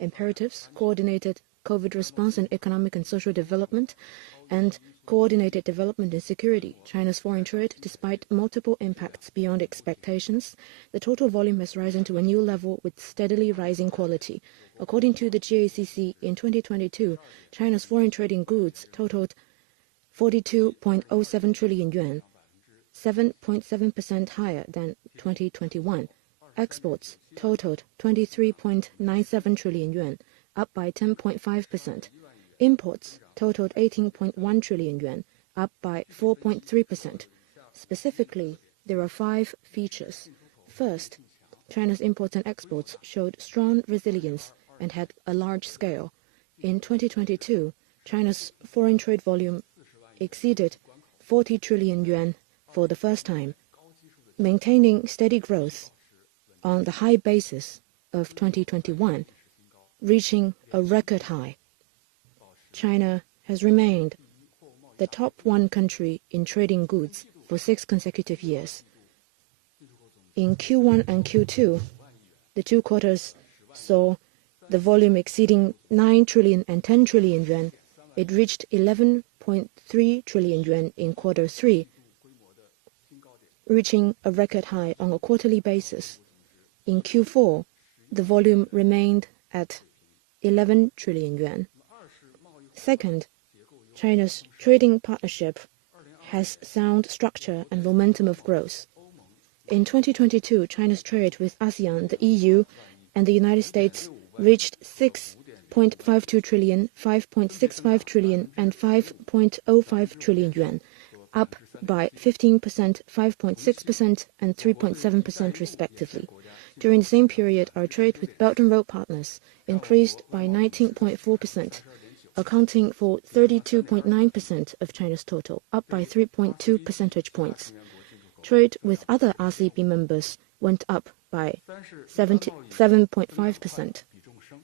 imperatives, coordinated COVID response and economic and social development, and coordinated development and security. China's foreign trade, despite multiple impacts beyond expectations, the total volume has risen to a new level with steadily rising quality. According to the GACC, in 2022, China's foreign trade in goods totaled 42.07 trillion yuan, 7.7% higher than 2021. Exports totaled 23.97 trillion yuan, up by 10.5%. Imports totaled 18.1 trillion yuan, up by 4.3%. Specifically, there are 5 features. First, China's imports and exports showed strong resilience and had a large scale. In 2022, China's foreign trade volume exceeded 40 trillion yuan for the first time, maintaining steady growth on the high basis of 2021, reaching a record high. China has remained the top 1 country in trading goods for 6 consecutive years. In Q1 and Q2, the 2 quarters saw the volume exceeding 9 trillion and 10 trillion yuan. It reached 11.3 trillion yuan in quarter 3, reaching a record high on a quarterly basis. In Q4, the volume remained at 11 trillion yuan. Second, China's trading partnership has sound structure and momentum of growth. In 2022, China's trade with ASEAN, the EU, and the United States reached 6.52 trillion, 5.65 trillion, and 5.05 trillion yuan, up by 15%, 5.6%, and 3.7% respectively. During the same period, our trade with Belt and Road partners increased by 19.4%, accounting for 32.9% of China's total, up by 3.2 percentage points. Trade with other RCEP members went up by 7.5%.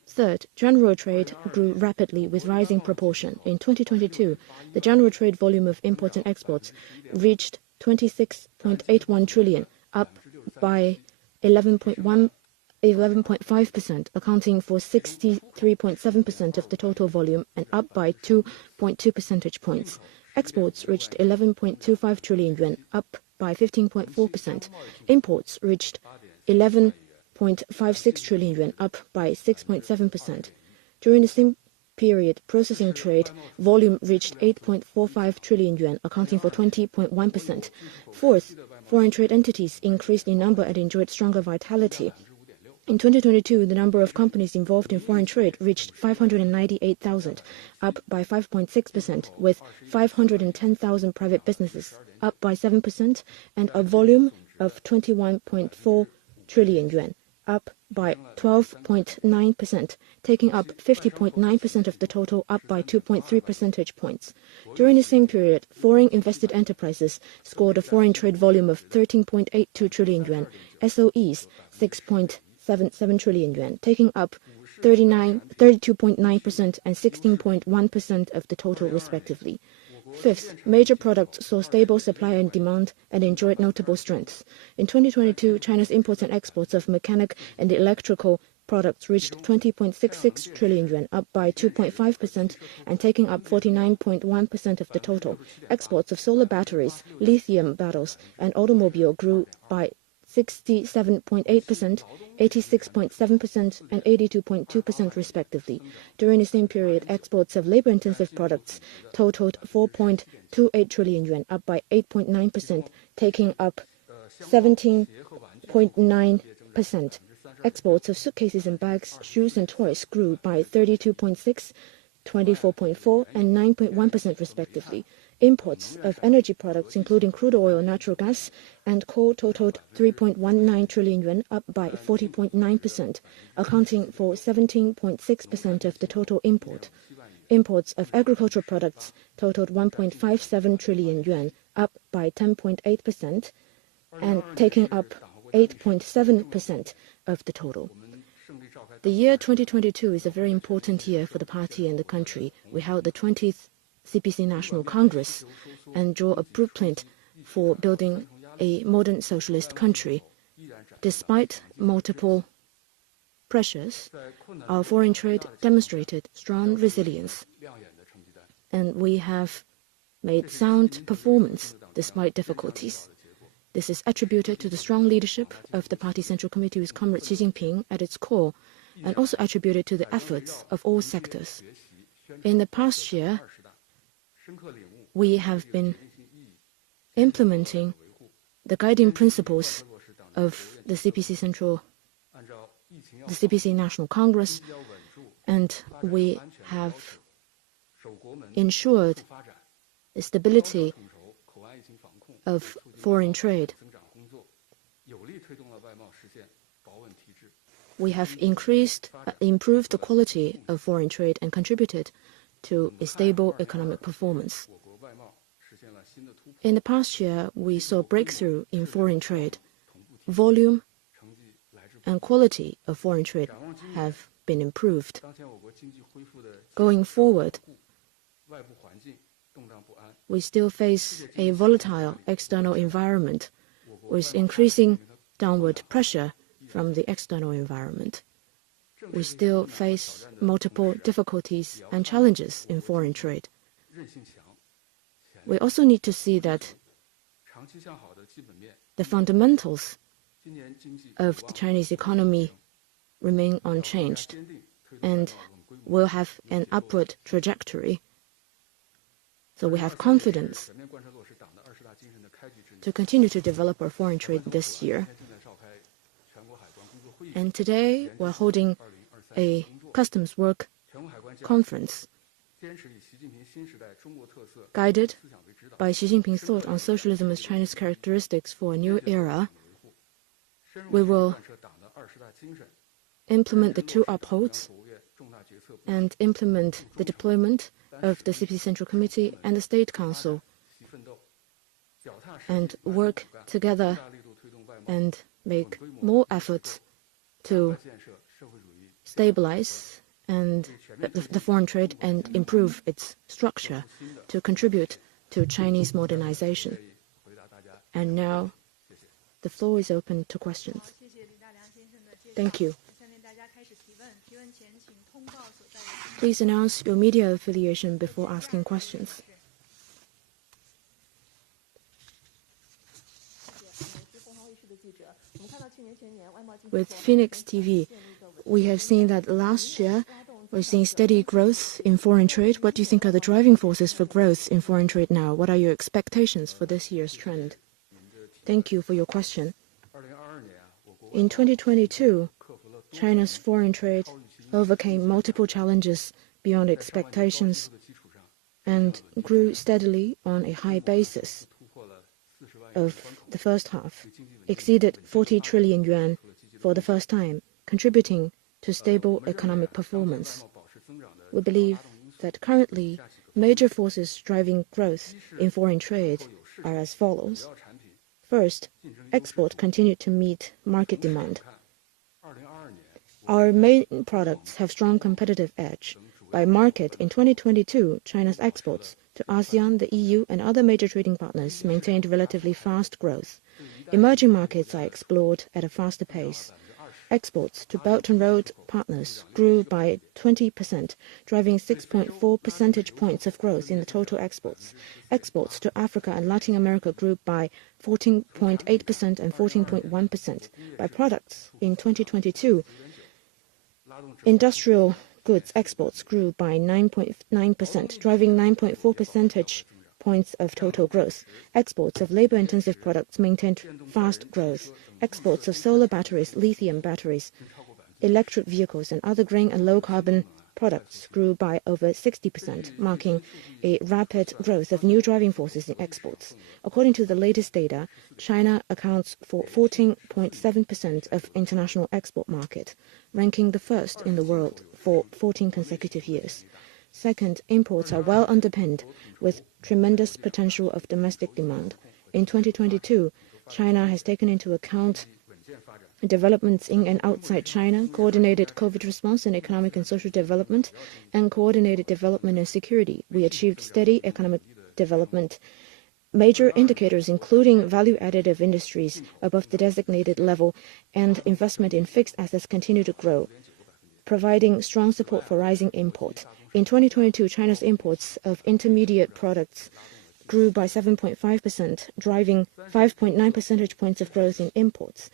Third, general trade grew rapidly with rising proportion. In 2022, the general trade volume of imports and exports reached 26.81 trillion, up by 11.5%, accounting for 63.7% of the total volume and up by 2.2 percentage points. Exports reached 11.25 trillion yuan, up by 15.4%. Imports reached 11.56 trillion yuan, up by 6.7%. During the same period, processing trade volume reached 8.45 trillion yuan, accounting for 20.1%. Fourth, foreign trade entities increased in number and enjoyed stronger vitality. In 2022, the number of companies involved in foreign trade reached 598,000, up by 5.6%, with 510,000 private businesses, up by 7%, and a volume of 21.4 trillion yuan, up by 12.9%, taking up 50.9% of the total, up by 2.3 percentage points. During the same period, foreign invested enterprises scored a foreign trade volume of 13.82 trillion yuan, SOEs 6.77 trillion yuan, taking up 32.9% and 16.1% of the total respectively. Fifth, major products saw stable supply and demand and enjoyed notable strengths. In 2022, China's imports and exports of mechanic and electrical products reached 20.66 trillion yuan, up by 2.5% and taking up 49.1% of the total. Exports of solar batteries, lithium battles, and automobile grew by 67.8%, 86.7%, and 82.2% respectively. During the same period, exports of labor-intensive products totaled 4.28 trillion yuan, up by 8.9%, taking up 17.9%. Exports of suitcases and bags, shoes and toys grew by 32.6%, 24.4%, and 9.1% respectively. Imports of energy products, including crude oil, natural gas, and coal, totaled 3.19 trillion yuan, up by 40.9%, accounting for 17.6% of the total import. Imports of agricultural products totaled 1.57 trillion yuan, up by 10.8%, and taking up 8.7% of the total. The year 2022 is a very important year for the party and the country. We held the 20th CPC National Congress and draw a blueprint for building a modern socialist country. Despite multiple pressures, our foreign trade demonstrated strong resilience, and we have made sound performance despite difficulties. This is attributed to the strong leadership of the Party Central Committee with Comrade Xi Jinping at its core, and also attributed to the efforts of all sectors. In the past year, we have been implementing the guiding principles of the CPC National Congress, and we have ensured the stability of foreign trade. We have improved the quality of foreign trade and contributed to a stable economic performance. In the past year, we saw breakthrough in foreign trade. Volume and quality of foreign trade have been improved. Going forward, we still face a volatile external environment with increasing downward pressure from the external environment. We still face multiple difficulties and challenges in foreign trade. We also need to see that the fundamentals of the Chinese economy remain unchanged and will have an upward trajectory. So we have confidence to continue to develop our foreign trade this year. And today, we're holding a customs work conference guided by Xi Jinping's thought on socialism as China's characteristics for a new era. We will implement the two upholds and implement the deployment of the CPC Central Committee and the State Council, and work together and make more efforts to stabilize the foreign trade and improve its structure to contribute to Chinese modernization. And now, the floor is open to questions. Thank you. Please announce your media affiliation before asking questions. With Phoenix TV, we have seen that last year we're seeing steady growth in foreign trade. What do you think are the driving forces for growth in foreign trade now? What are your expectations for this year's trend? Thank you for your question. In 2022, China's foreign trade overcame multiple challenges beyond expectations and grew steadily on a high basis of the first half, exceeded 40 trillion yuan for the first time, contributing to stable economic performance. We believe that currently, major forces driving growth in foreign trade are as follows. First, export continued to meet market demand. Our main products have strong competitive edge. By market, in 2022, China's exports to ASEAN, the EU, and other major trading partners maintained relatively fast growth. Emerging markets are explored at a faster pace. Exports to Belt and Road partners grew by 20%, driving 6.4 percentage points of growth in the total exports. Exports to Africa and Latin America grew by 14.8% and 14.1%. By products, in 2022, industrial goods exports grew by 9.9%, driving 9.4 percentage points of total growth. Exports of labor-intensive products maintained fast growth. Exports of solar batteries, lithium batteries, electric vehicles, and other green and low-carbon products grew by over 60%, marking a rapid growth of new driving forces in exports. According to the latest data, China accounts for 14.7% of international export market, ranking the first in the world for 14 consecutive years. Second, imports are well underpinned, with tremendous potential of domestic demand. In 2022, China has taken into account developments in and outside China, coordinated COVID response and economic and social development, and coordinated development and security. We achieved steady economic development, major indicators, including value additive industries above the designated level and investment in fixed assets, continue to grow, providing strong support for rising import. In 2022, China's imports of intermediate products grew by 7.5%, driving 5.9 percentage points of growth in imports.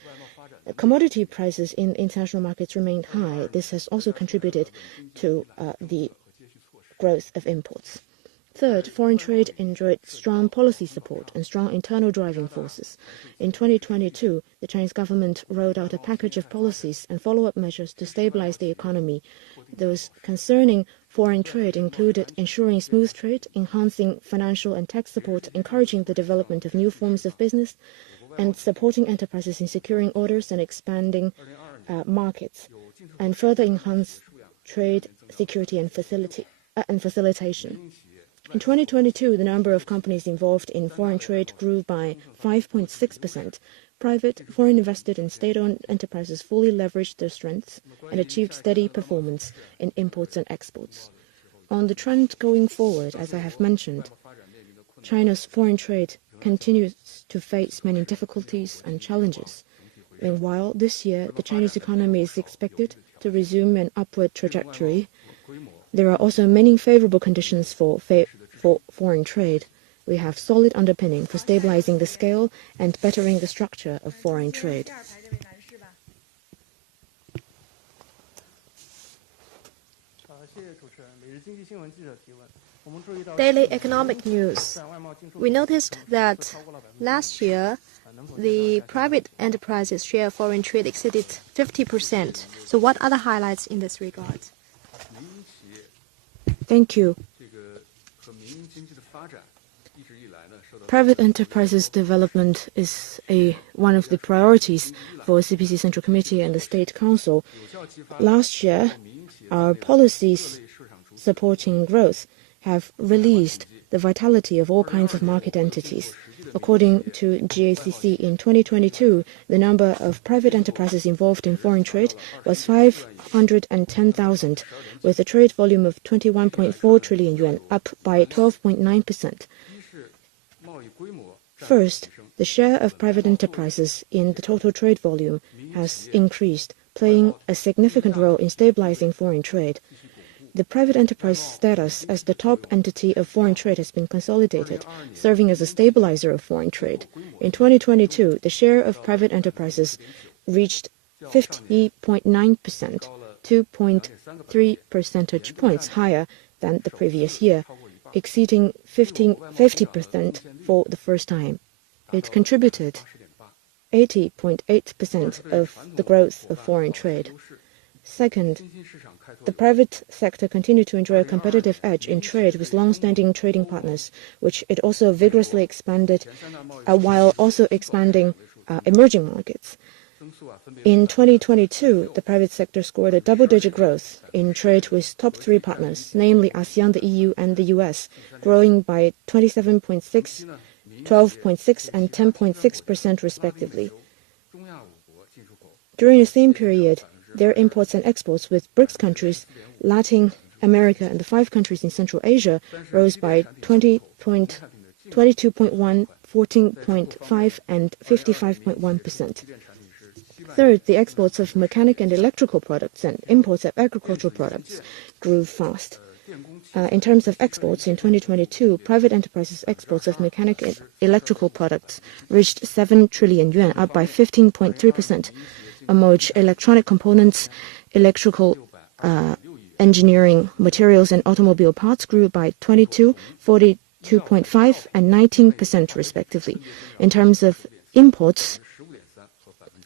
Commodity prices in international markets remained high. This has also contributed to the growth of imports. Third, foreign trade enjoyed strong policy support and strong internal driving forces. In 2022, the Chinese government rolled out a package of policies and follow-up measures to stabilize the economy. Those concerning foreign trade included ensuring smooth trade, enhancing financial and tax support, encouraging the development of new forms of business, and supporting enterprises in securing orders and expanding markets, and further enhance trade security and facilitation. In 2022, the number of companies involved in foreign trade grew by 5.6%. Private, foreign invested, and state-owned enterprises fully leveraged their strengths and achieved steady performance in imports and exports. On the trend going forward, as I have mentioned, China's foreign trade continues to face many difficulties and challenges. Meanwhile, this year, the Chinese economy is expected to resume an upward trajectory. There are also many favorable conditions for foreign trade. We have solid underpinning for stabilizing the scale and bettering the structure of foreign trade. Daily economic news. We noticed that last year, the private enterprises share of foreign trade exceeded 50%. So what are the highlights in this regard? Thank you. Private enterprises development is one of the priorities for CPC Central Committee and the State Council. Last year, our policies supporting growth have released the vitality of all kinds of market entities. According to GACC, in 2022, the number of private enterprises involved in foreign trade was 510,000, with a trade volume of 21.4 trillion yuan, up by 12.9%. First, the share of private enterprises in the total trade volume has increased, playing a significant role in stabilizing foreign trade. The private enterprise status as the top entity of foreign trade has been consolidated, serving as a stabilizer of foreign trade. In 2022, the share of private enterprises reached 50.9%, 2.3 percentage points higher than the previous year, exceeding 50% for the first time. It contributed 80.8% of the growth of foreign trade. Second, the private sector continued to enjoy a competitive edge in trade with long-standing trading partners, which it also vigorously expanded while also expanding emerging markets. In 2022, the private sector scored a double-digit growth in trade with top three partners, namely ASEAN, the EU, and the US, growing by 27.6%, 12.6%, and 10.6% respectively. During the same period, their imports and exports with BRICS countries, Latin America, and the 5 countries in Central Asia rose by 22.1%, 14.5%, and 55.1%. Third, the exports of mechanic and electrical products and imports of agricultural products grew fast. In terms of exports, in 2022, private enterprises' exports of mechanic and electrical products reached 7 trillion yuan, up by 15.3%. Among electronic components, electrical engineering materials, and automobile parts grew by 22%, 42.5%, and 19% respectively. In terms of imports,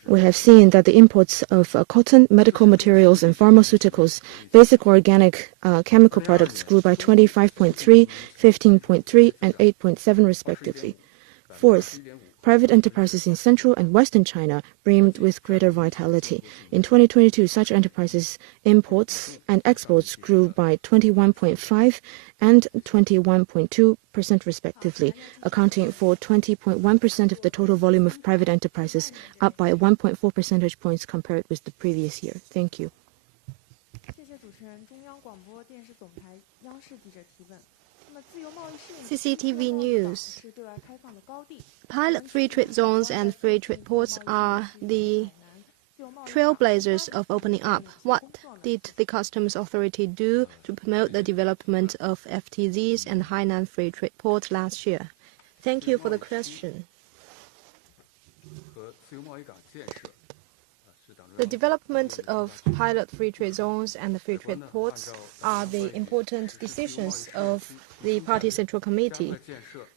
we have seen that the imports of cotton, medical materials, and pharmaceuticals, basic organic chemical products grew by 25.3%, 15.3%, and 8.7% respectively. Fourth, private enterprises in Central and Western China beamed with greater vitality. In 2022, such enterprises' imports and exports grew by 21.5% and 21.2% respectively, accounting for 20.1% of the total volume of private enterprises, up by 1.4 percentage points compared with the previous year. Thank you. CCTV News. Pilot free trade zones and free trade ports are the trailblazers of opening up. What did the Customs Authority do to promote the development of FTZs and Hainan Free Trade Port last year? Thank you for the question. The development of pilot free trade zones and the free trade ports are the important decisions of the Party Central Committee.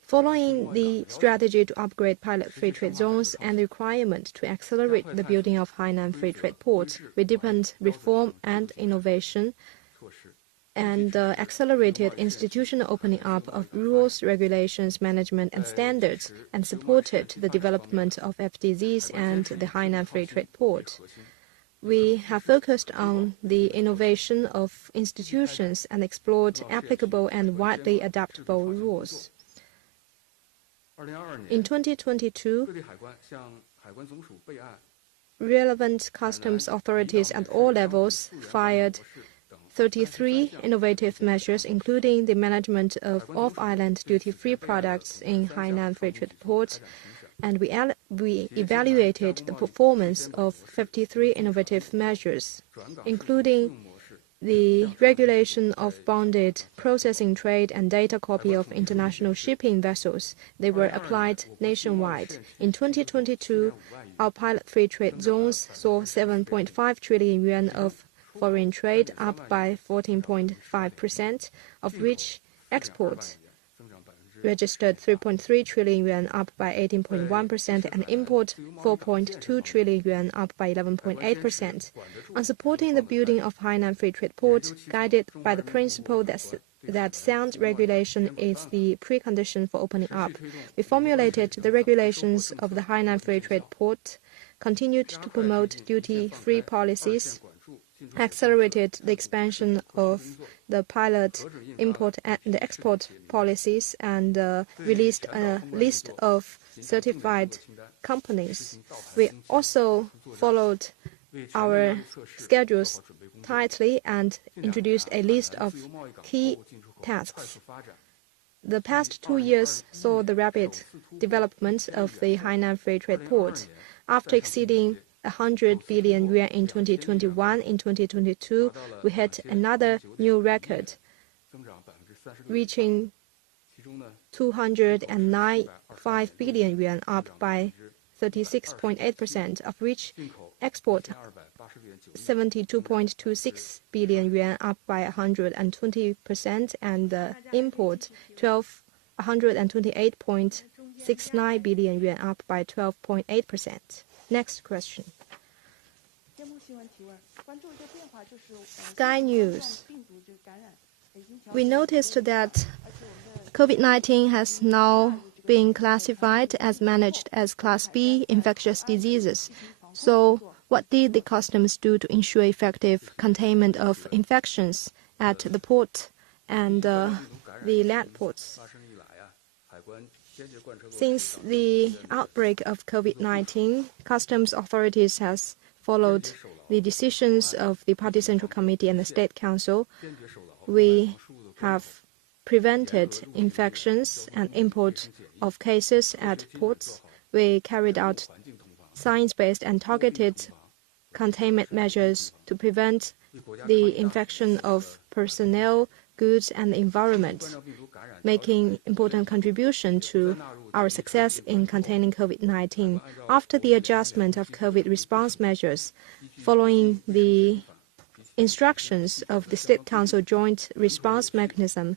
Following the strategy to upgrade pilot free trade zones and the requirement to accelerate the building of Hainan Free Trade Port, we deepened reform and innovation and accelerated institutional opening up of rules, regulations, management, and standards, and supported the development of FTZs and the Hainan Free Trade Port. We have focused on the innovation of institutions and explored applicable and widely adaptable rules. In 2022, relevant customs authorities at all levels filed 33 innovative measures, including the management of off-island duty-free products in Hainan Free Trade Port, and we evaluated the performance of 53 innovative measures, including the regulation of bonded processing trade and data copy of international shipping vessels. They were applied nationwide. In 2022, our pilot free trade zones saw 7.5 trillion yuan of foreign trade, up by 14.5%, of which exports registered 3.3 trillion yuan, up by 18.1%, and import 4.2 trillion yuan, up by 11.8%. On supporting the building of Hainan Free Trade Port, guided by the principle that sound regulation is the precondition for opening up, we formulated the regulations of the Hainan Free Trade Port, continued to promote duty-free policies, accelerated the expansion of the pilot import and export policies, and released a list of certified companies. We also followed our schedules tightly and introduced a list of key tasks. The past 2 years saw the rapid development of the Hainan Free Trade Port. After exceeding 100 billion yuan in 2021, in 2022, we hit another new record, reaching 209.5 billion yuan, up by 36.8%, of which export 72.26 billion yuan, up by 120%, and import 128.69 billion yuan, up by 12.8%. Next question. Sky News. We noticed that COVID-19 has now been classified as managed as Class B infectious diseases. So, what did the customs do to ensure effective containment of infections at the port and the land ports? Since the outbreak of COVID-19, customs authorities has followed the decisions of the Party Central Committee and the State Council. We have prevented infections and import of cases at ports. We carried out science-based and targeted containment measures to prevent the infection of personnel, goods, and the environment, making important contribution to our success in containing COVID-19. After the adjustment of COVID response measures, following the instructions of the State Council Joint Response Mechanism,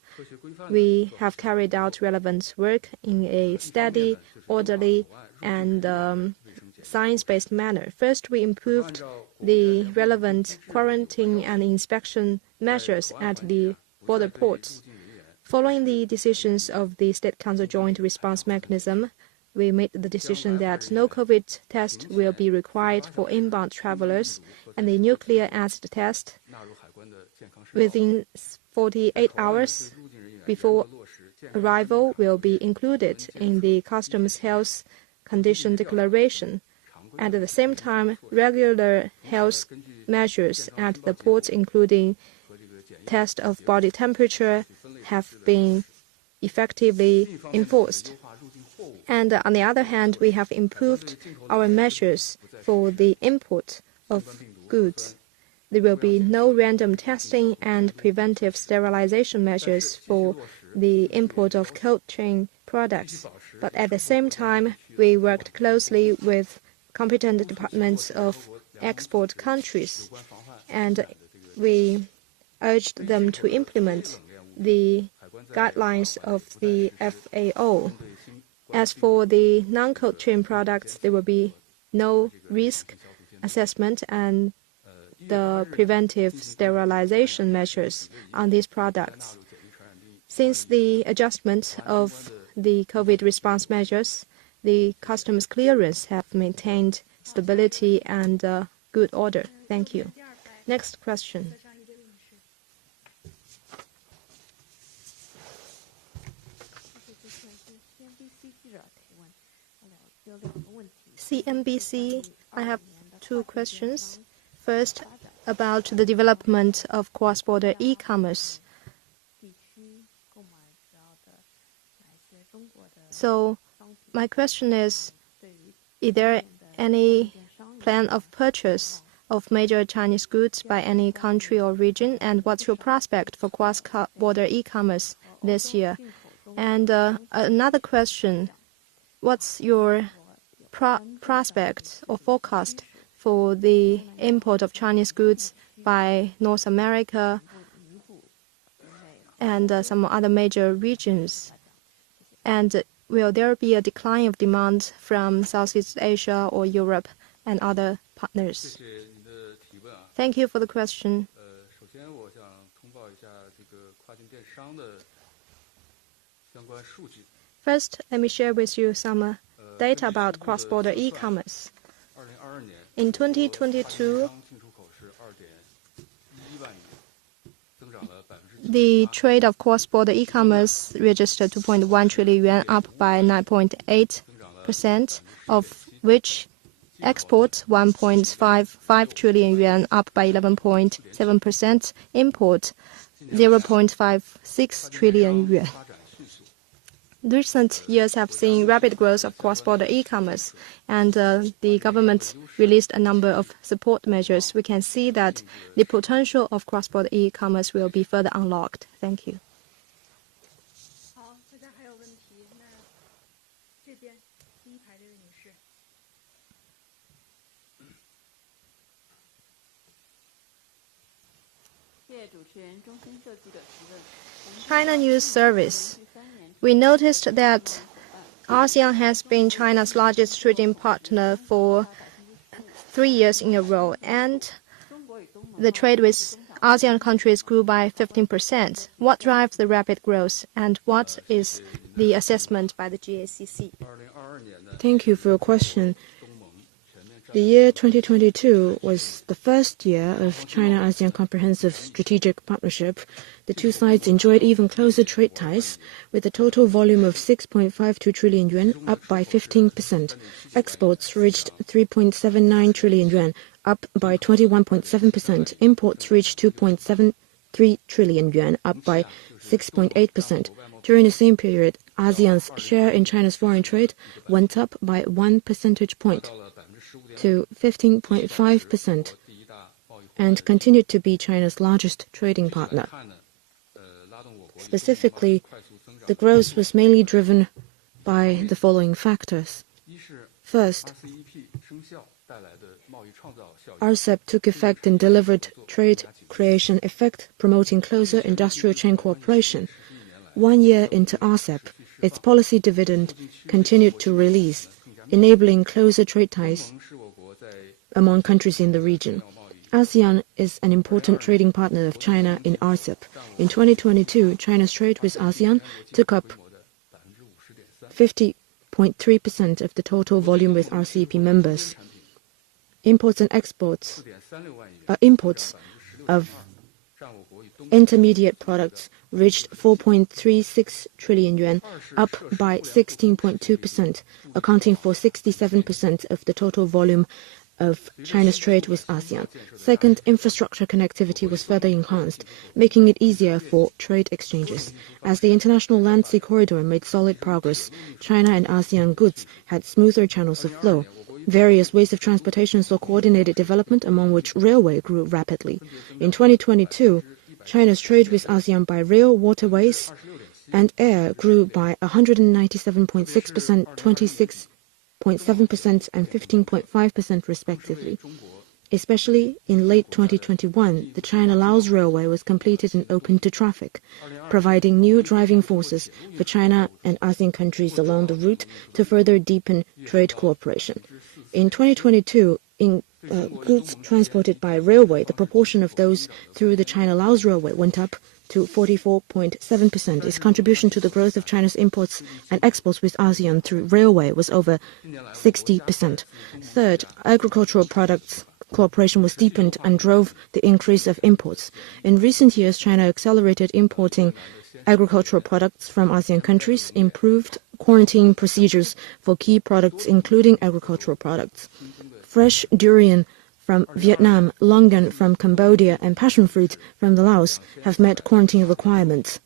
we have carried out relevant work in a steady, orderly, and science-based manner. First, we improved the relevant quarantine and inspection measures at the border ports. Following the decisions of the State Council Joint Response Mechanism, we made the decision that no COVID test will be required for inbound travelers, and the nucleic acid test within 48 hours before arrival will be included in the customs health condition declaration. At the same time, regular health measures at the ports, including test of body temperature, have been effectively enforced. And on the other hand, we have improved our measures for the import of goods. There will be no random testing and preventive sterilization measures for the import of cold chain products. But at the same time, we worked closely with competent departments of export countries, and we urged them to implement the guidelines of the FAO. As for the non-cold chain products, there will be no risk assessment and the preventive sterilization measures on these products. Since the adjustment of the COVID response measures, the customs clearance have maintained stability and good order. Thank you. Next question. CNBC, I have two questions. First, about the development of cross-border e-commerce. So, my question is there any plan of purchase of major Chinese goods by any country or region, and what's your prospect for cross-border e-commerce this year? And another question, what's your prospect or forecast for the import of Chinese goods by North America and some other major regions? And will there be a decline of demand from Southeast Asia or Europe and other partners? Thank you for the question. First, let me share with you some data about cross-border e-commerce. In 2022, the trade of cross-border e-commerce registered 2.1 trillion yuan, up by 9.8%, of which export 1.55 trillion yuan, up by 11.7%, import 0.56 trillion yuan. Recent years have seen rapid growth of cross-border e-commerce, and the government released a number of support measures. We can see that the potential of cross-border e-commerce will be further unlocked. Thank you. China News Service. We noticed that ASEAN has been China's largest trading partner for 3 years in a row, and the trade with ASEAN countries grew by 15%. What drives the rapid growth, and what is the assessment by the GACC? Thank you for your question. The year 2022 was the first year of China-ASEAN Comprehensive Strategic Partnership. The two sides enjoyed even closer trade ties, with a total volume of 6.52 trillion yuan, up by 15%. Exports reached 3.79 trillion yuan, up by 21.7%. Imports reached 2.73 trillion yuan, up by 6.8%. During the same period, ASEAN's share in China's foreign trade went up by 1 percentage point to 15.5% and continued to be China's largest trading partner. Specifically, the growth was mainly driven by the following factors. First, RCEP took effect and delivered trade creation effect, promoting closer industrial chain cooperation. 1 year into RCEP, its policy dividend continued to release, enabling closer trade ties among countries in the region. ASEAN is an important trading partner of China in RCEP. In 2022, China's trade with ASEAN took up 50.3% of the total volume with RCEP members. Imports and exports, imports of intermediate products reached 4.36 trillion yuan, up by 16.2%, accounting for 67% of the total volume of China's trade with ASEAN. Second, infrastructure connectivity was further enhanced, making it easier for trade exchanges. As the international land sea corridor made solid progress, China and ASEAN goods had smoother channels of flow. Various ways of transportation saw coordinated development, among which railway grew rapidly. In 2022, China's trade with ASEAN by rail, waterways, and air grew by 197.6%, 26.7%, and 15.5% respectively. Especially in late 2021, the China-Laos Railway was completed and opened to traffic, providing new driving forces for China and ASEAN countries along the route to further deepen trade cooperation. In 2022, in goods transported by railway, the proportion of those through the China-Laos Railway went up to 44.7%. Its contribution to the growth of China's imports and exports with ASEAN through railway was over 60%. Third, agricultural products cooperation was deepened and drove the increase of imports. In recent years, China accelerated importing agricultural products from ASEAN countries, improved quarantine procedures for key products, including agricultural products. Fresh durian from Vietnam, longan from Cambodia, and passion fruit from the Laos have met quarantine requirements.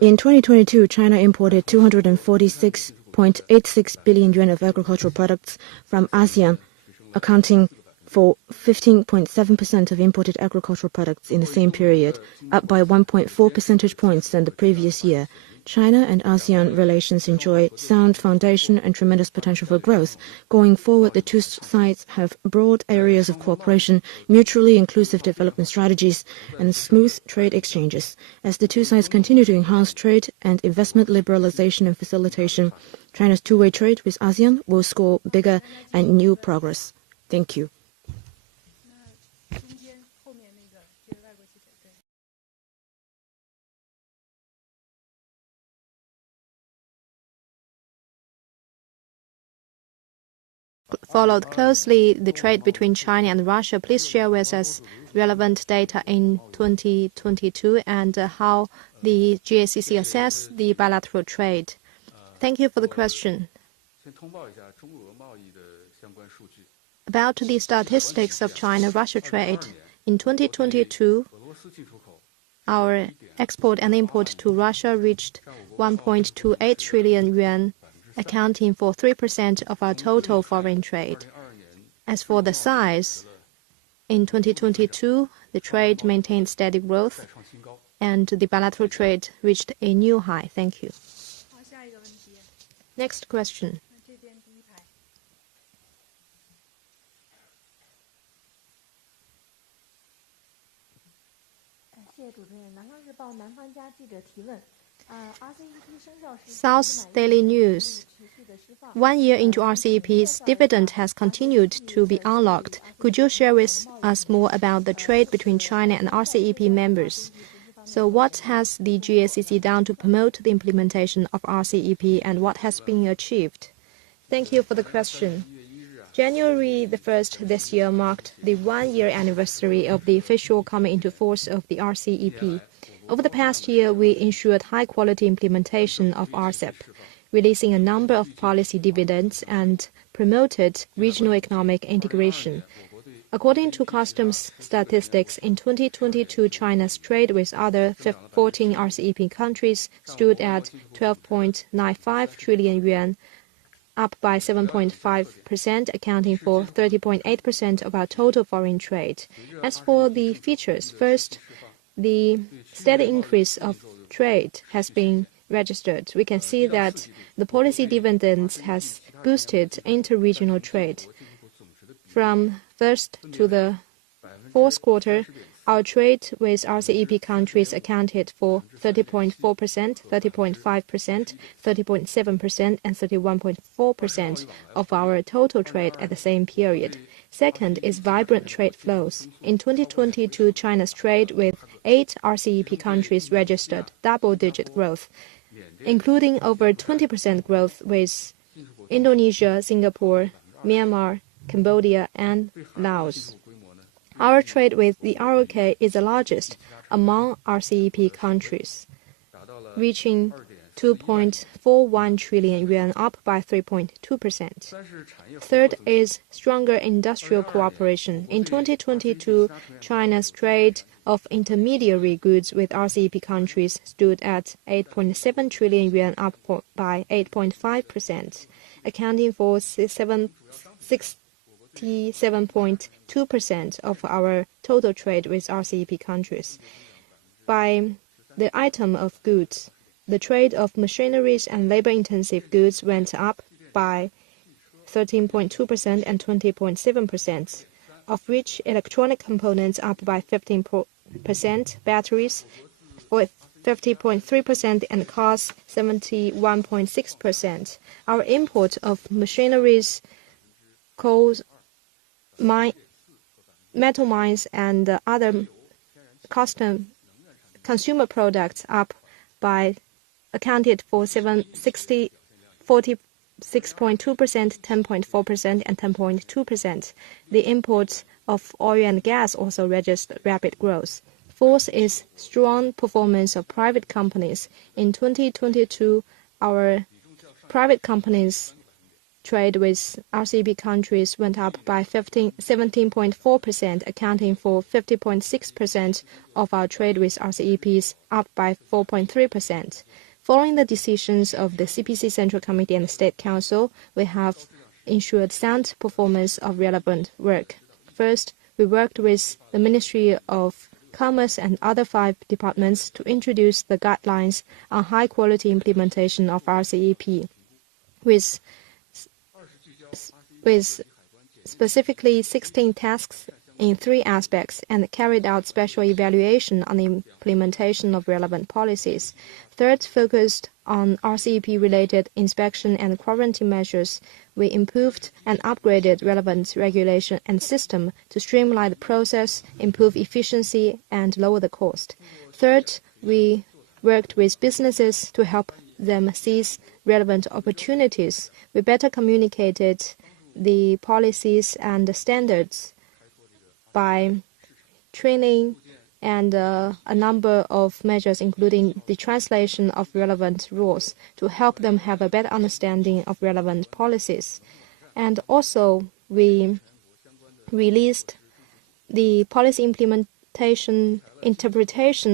In 2022, China imported 246.86 billion yuan of agricultural products from ASEAN, accounting for 15.7% of imported agricultural products in the same period, up by 1.4 percentage points than the previous year. China and ASEAN relations enjoy sound foundation and tremendous potential for growth. Going forward, the two sides have broad areas of cooperation, mutually inclusive development strategies, and smooth trade exchanges. As the two sides continue to enhance trade and investment liberalization and facilitation, China's two-way trade with ASEAN will score bigger and new progress. Thank you. Followed closely the trade between China and Russia. Please share with us relevant data in 2022 and how the GACC assess the bilateral trade. Thank you for the question. About the statistics of China-Russia trade, in 2022, our export and import to Russia reached 1.28 trillion yuan, accounting for 3% of our total foreign trade. As for the size, in 2022, the trade maintained steady growth, and the bilateral trade reached a new high. Thank you. Next question. South Daily News. 1 year into RCEP's dividend has continued to be unlocked. Could you share with us more about the trade between China and RCEP members? So what has the GACC done to promote the implementation of RCEP and what has been achieved? Thank you for the question. January the 1st this year marked the 1-year anniversary of the official coming into force of the RCEP. Over the past year, we ensured high-quality implementation of RCEP, releasing a number of policy dividends and promoted regional economic integration. According to customs statistics, in 2022, China's trade with other 14 RCEP countries stood at 12.95 trillion yuan, up by 7.5%, accounting for 30.8% of our total foreign trade. As for the features, first, the steady increase of trade has been registered. We can see that the policy dividends has boosted inter-regional trade. From first to the fourth quarter, our trade with RCEP countries accounted for 30.4%, 30.5%, 30.7%, and 31.4% of our total trade at the same period. Second is vibrant trade flows. In 2022, China's trade with 8 RCEP countries registered double-digit growth, including over 20% growth with Indonesia, Singapore, Myanmar, Cambodia, and Laos. Our trade with the ROK is the largest among RCEP countries, reaching 2.41 trillion yuan, up by 3.2%. Third is stronger industrial cooperation. In 2022, China's trade of intermediary goods with RCEP countries stood at 8.7 trillion yuan, up by 8.5%, accounting for 67.2% of our total trade with RCEP countries. By the item of goods, the trade of machineries and labor-intensive goods went up by 13.2% and 20.7%, of which electronic components up by 15%, batteries with 50.3%, and cars 71.6%. Our import of machineries, coal, metal mines, and other consumer products up by accounted for 46.2%, 10.4%, and 10.2%. The imports of oil and gas also registered rapid growth. Fourth is strong performance of private companies. In 2022, our private companies' trade with RCEP countries went up by 17.4%, accounting for 50.6% of our trade with RCEPs, up by 4.3%. Following the decisions of the CPC Central Committee and the State Council, we have ensured sound performance of relevant work. First, we worked with the Ministry of Commerce and other 5 departments to introduce the guidelines on high-quality implementation of RCEP, with specifically 16 tasks in 3 aspects, and carried out special evaluation on the implementation of relevant policies. Third, focused on RCEP-related inspection and quarantine measures. We improved and upgraded relevant regulation and system to streamline the process, improve efficiency, and lower the cost. Third, we worked with businesses to help them seize relevant opportunities. We better communicated the policies and standards by training and a number of measures, including the translation of relevant rules, to help them have a better understanding of relevant policies. And also, we released the policy interpretation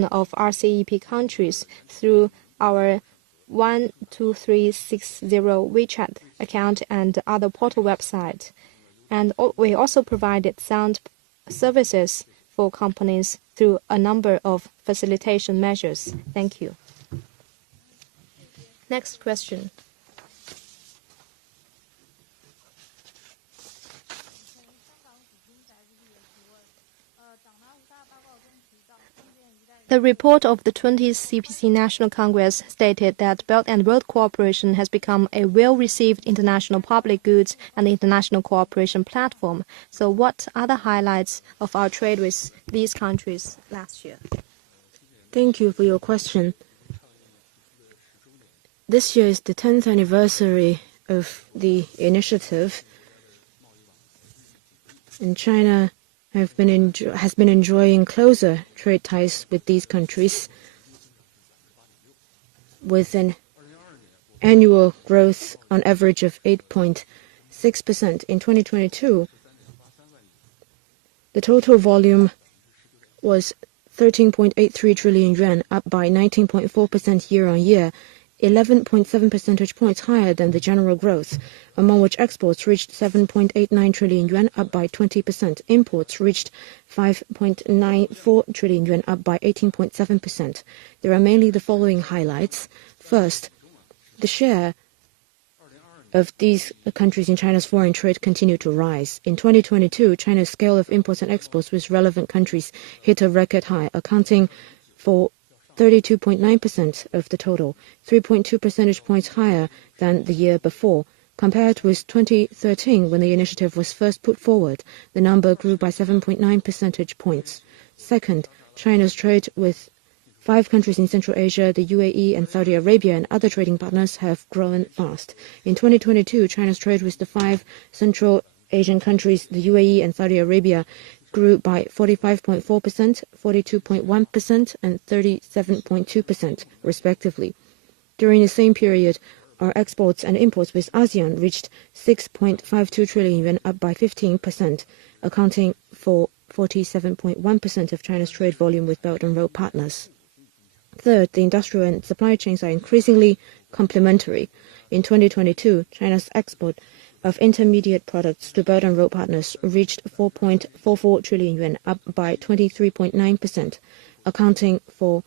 of RCEP countries through our 12360 WeChat account and other portal website. And we also provided sound services for companies through a number of facilitation measures. Thank you. Next question. The report of the 20th CPC National Congress stated that Belt and Road Cooperation has become a well-received international public goods and international cooperation platform. So what are the highlights of our trade with these countries last year? Thank you for your question. This year is the 10th anniversary of the initiative, and China has been enjoying closer trade ties with these countries, with an annual growth on average of 8.6%. In 2022, the total volume was 13.83 trillion yuan, up by 19.4% year-on-year, 11.7 percentage points higher than the general growth, among which exports reached 7.89 trillion yuan, up by 20%. Imports reached 5.94 trillion yuan, up by 18.7%. There are mainly the following highlights. First, the share of these countries in China's foreign trade continued to rise. In 2022, China's scale of imports and exports with relevant countries hit a record high, accounting for 32.9% of the total, 3.2 percentage points higher than the year before. Compared with 2013, when the initiative was first put forward, the number grew by 7.9 percentage points. Second, China's trade with 5 countries in Central Asia, the UAE and Saudi Arabia, and other trading partners have grown fast. In 2022, China's trade with the 5 Central Asian countries, the UAE and Saudi Arabia, grew by 45.4%, 42.1%, and 37.2%, respectively. During the same period, our exports and imports with ASEAN reached 6.52 trillion yuan, up by 15%, accounting for 47.1% of China's trade volume with Belt and Road partners. Third, the industrial and supply chains are increasingly complementary. In 2022, China's export of intermediate products to Belt and Road partners reached 4.44 trillion yuan, up by 23.9%, accounting for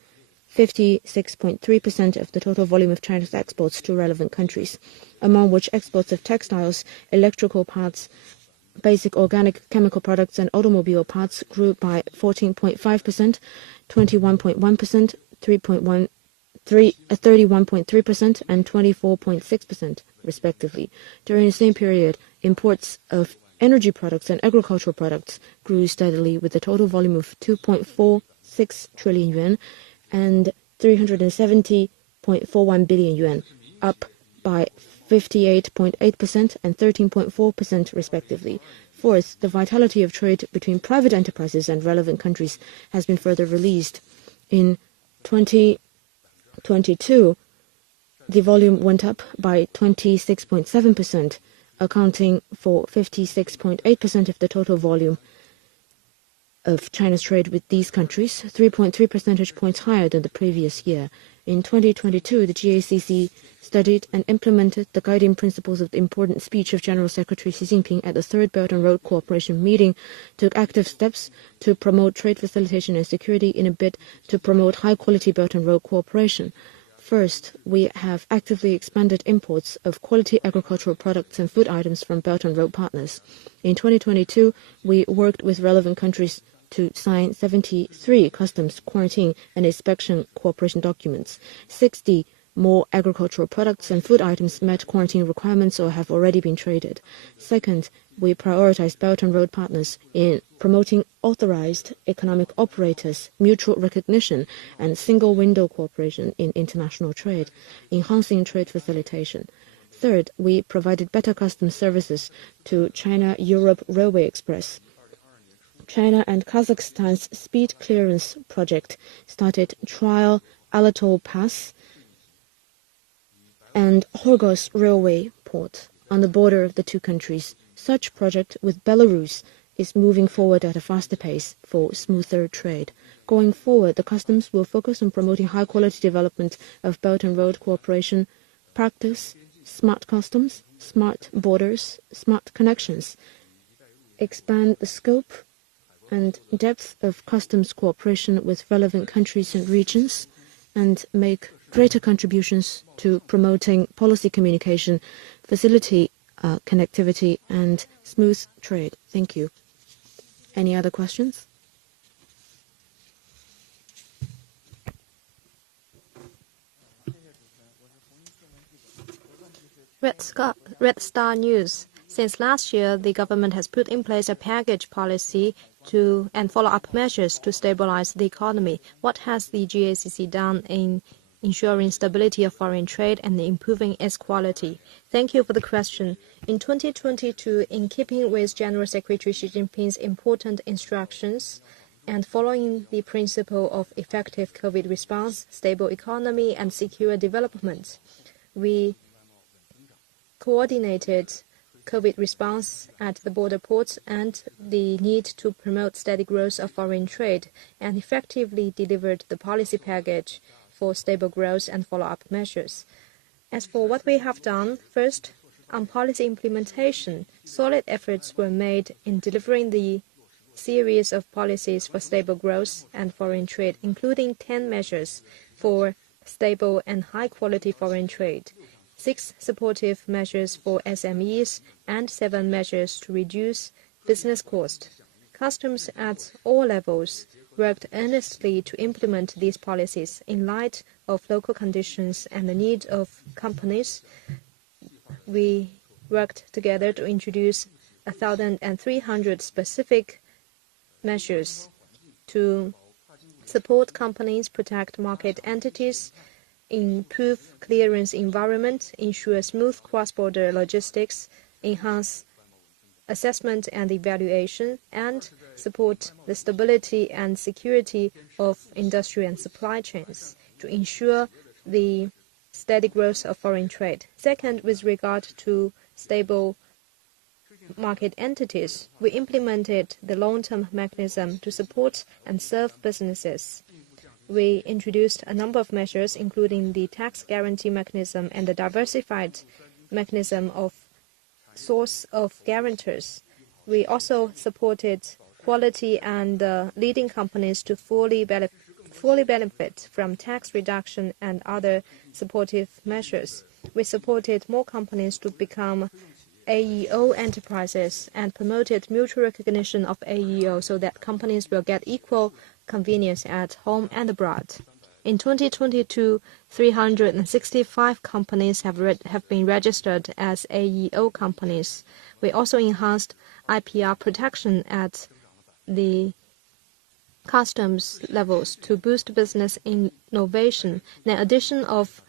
56.3% of the total volume of China's exports to relevant countries, among which exports of textiles, electrical parts, basic organic chemical products and automobile parts grew by 14.5%, 21.1%, 31.3% and 24.6% respectively. During the same period, imports of energy products and agricultural products grew steadily with a total volume of 2.46 trillion yuan and 370.41 billion yuan, up by 58.8% and 13.4% respectively. Fourth, the vitality of trade between private enterprises and relevant countries has been further released. In 2022, the volume went up by 26.7%, accounting for 56.8% of the total volume of China's trade with these countries, 3.3 percentage points higher than the previous year. In 2022, the GACC studied and implemented the guiding principles of the important speech of General Secretary Xi Jinping at the Third Belt and Road Cooperation meeting, took active steps to promote trade facilitation and security in a bid to promote high-quality Belt and Road cooperation. First, we have actively expanded imports of quality agricultural products and food items from Belt and Road partners. In 2022, we worked with relevant countries to sign 73 customs, quarantine, and inspection cooperation documents. 60 more agricultural products and food items met quarantine requirements or have already been traded. Second, we prioritize Belt and Road partners in promoting authorized economic operators, mutual recognition, and single-window cooperation in international trade, enhancing trade facilitation. Third, we provided better customs services to China-Europe Railway Express. China and Kazakhstan's speed clearance project started trial Alatol Pass and Horgos Railway Port on the border of the two countries. Such project with Belarus is moving forward at a faster pace for smoother trade. Going forward, the customs will focus on promoting high-quality development of Belt and Road cooperation, practice smart customs, smart borders, smart connections, expand the scope and depth of customs cooperation with relevant countries and regions, and make greater contributions to promoting policy communication, facility connectivity, and smooth trade. Thank you. Any other questions? Red Star News. Since last year, the government has put in place a package policy and follow-up measures to stabilize the economy. What has the GACC done in ensuring stability of foreign trade and improving its quality? Thank you for the question. In 2022, in keeping with General Secretary Xi Jinping's important instructions and following the principle of effective COVID response, stable economy, and secure development, we coordinated COVID response at the border ports and the need to promote steady growth of foreign trade, and effectively delivered the policy package for stable growth and follow-up measures. As for what we have done, first, on policy implementation, solid efforts were made in delivering the series of policies for stable growth and foreign trade, including 10 measures for stable and high-quality foreign trade, 6 supportive measures for SMEs, and 7 measures to reduce business cost. Customs at all levels worked earnestly to implement these policies in light of local conditions and the needs of companies. We worked together to introduce 1,300 specific measures to support companies, protect market entities, improve clearance environment, ensure smooth cross-border logistics, enhance assessment and evaluation, and support the stability and security of industry and supply chains to ensure the steady growth of foreign trade. Second, with regard to stable market entities, we implemented the long-term mechanism to support and serve businesses. We introduced a number of measures, including the tax guarantee mechanism and the diversified mechanism of source of guarantors. We also supported quality and leading companies to fully benefit from tax reduction and other supportive measures. We supported more companies to become AEO enterprises and promoted mutual recognition of AEO so that companies will get equal convenience at home and abroad. In 2022, 365 companies have been registered as AEO companies. We also enhanced IPR protection at the customs levels to boost business innovation. An addition of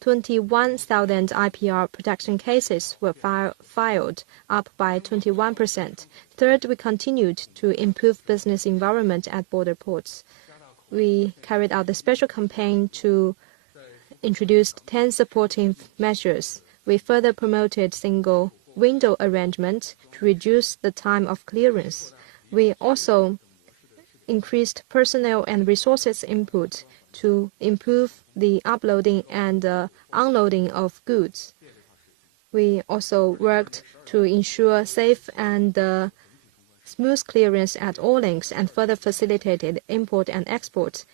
21,000 IPR protection cases were filed, up by 21%. Third, we continued to improve business environment at border ports. We carried out the special campaign to introduce 10 supportive measures. We further promoted single window arrangement to reduce the time of clearance. We also increased personnel and resources input to improve the uploading and unloading of goods. We also worked to ensure safe and smooth clearance at all links and further facilitated import and export.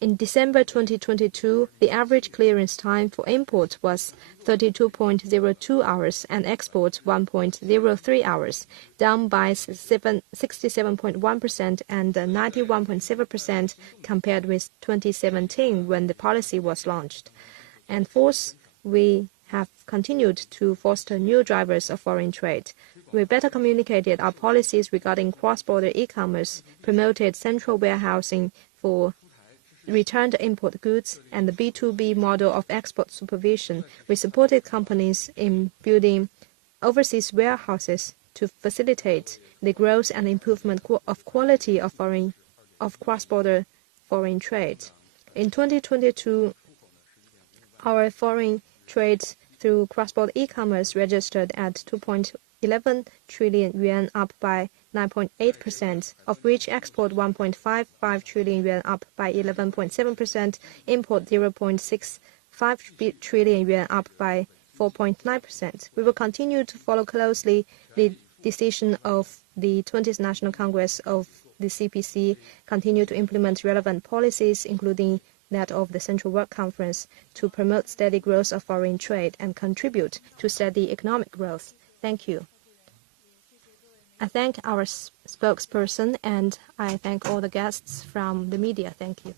In December 2022, the average clearance time for import was 32.02 hours and export 1.03 hours, down by 67.1% and 91.7% compared with 2017 when the policy was launched. And fourth, we have continued to foster new drivers of foreign trade. We better communicated our policies regarding cross-border e-commerce, promoted central warehousing for returned import goods, and the B2B model of export supervision. We supported companies in building overseas warehouses to facilitate the growth and improvement of quality of cross-border foreign trade. In 2022, our foreign trade through cross-border e-commerce registered at 2.11 trillion yuan, up by 9.8%, of which export 1.55 trillion yuan, up by 11.7%, import 0.65 trillion yuan, up by 4.9%. We will continue to follow closely the decision of the 20th National Congress of the CPC, continue to implement relevant policies, including that of the Central Work Conference, to promote steady growth of foreign trade and contribute to steady economic growth. Thank you. I thank our spokesperson and I thank all the guests from the media. Thank you.